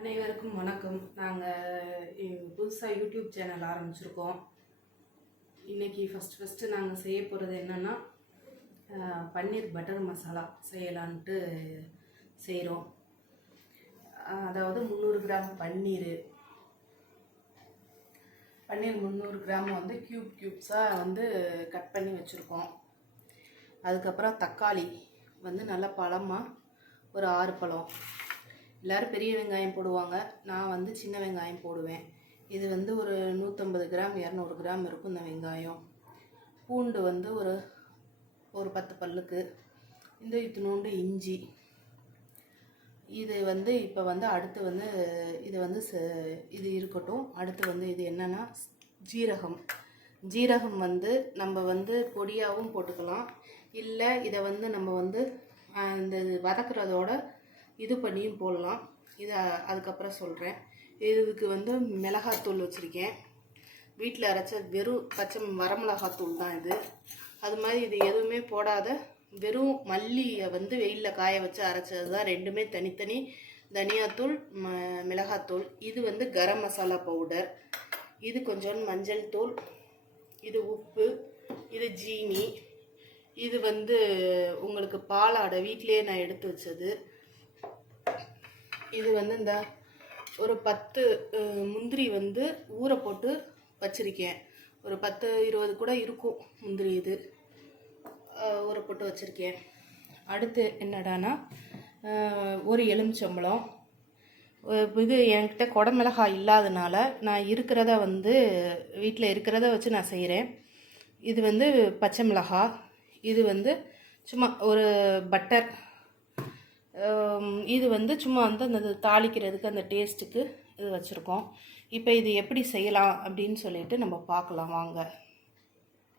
அனைவருக்கும் வணக்கம். நாங்கள் புதுசாக யூடியூப் சேனல் ஆரம்பிச்சிருக்கோம். இன்றைக்கி ஃபஸ்ட்டு நாங்கள் செய்ய போகிறது என்னென்னா பன்னீர் பட்டர் மசாலா செய்யலான்ட்டு செய்கிறோம். அதாவது 300 கிராம் பன்னீர் 300 கிராம் வந்து க்யூப்ஸாக கட் பண்ணி வச்சுருக்கோம். அதுக்கப்புறம் தக்காளி நல்லா பழமாக ஒரு 6 பழம். எல்லோரும் பெரிய வெங்காயம் போடுவாங்க, நான் சின்ன வெங்காயம் போடுவேன். இது ஒரு 150 கிராம் 200 கிராம் இருக்கும் இந்த வெங்காயம். பூண்டு ஒரு 10 பல்லுக்கு. இத்தினோண்டு இஞ்சி. இது இப்போ அடுத்து இது இருக்கட்டும். அடுத்து இது என்னென்னா ஜீரகம் நம்ம பொடியாகவும் போட்டுக்கலாம். இல்லை இதை நம்ம இந்த வதக்குறதோட இது பண்ணியும் போடலாம். இது அதுக்கப்புறம் சொல்கிறேன். இதுக்கு மிளகாத்தூள் வச்சுருக்கேன். வீட்டில் அரைச்ச வெறும் பச்சை வரமிளகாத்தூள் தான் இது. அது மாதிரி இது எதுவுமே போடாத வெறும் மல்லியை வெயிலில் காய வச்சு அரைச்சது தான். ரெண்டுமே தனித்தனி. தனியாத்தூள், மிளகாத்தூள். இது கரம் மசாலா பவுடர். இது கொஞ்சம் மஞ்சள் தூள். இது உப்பு. இது ஜீனி. இது உங்களுக்கு பாலாடை வீட்டிலேயே நான் எடுத்து வச்சது. இது இந்த ஒரு 10 முந்திரி ஊற போட்டு வச்சுருக்கேன். ஒரு 10-20 கூட இருக்கும் முந்திரி. இது ஊற போட்டு வச்சுருக்கேன். அடுத்து என்னடானா ஒரு எலுமிச்சம்பழம். இது என்கிட்ட குடமிளகாய் இல்லாதனால நான் இருக்கிறத வீட்டில் இருக்கிறத வச்சு நான் செய்கிறேன். இது பச்சை மிளகாய். இது சும்மா ஒரு பட்டர். இது சும்மா அந்த தாளிக்கிறதுக்கு அந்த டேஸ்ட்டுக்கு இது வச்சுருக்கோம். இப்போ இது எப்படி செய்யலாம் அப்படின்னு சொல்லிட்டு நம்ம பார்க்கலாம் வாங்க.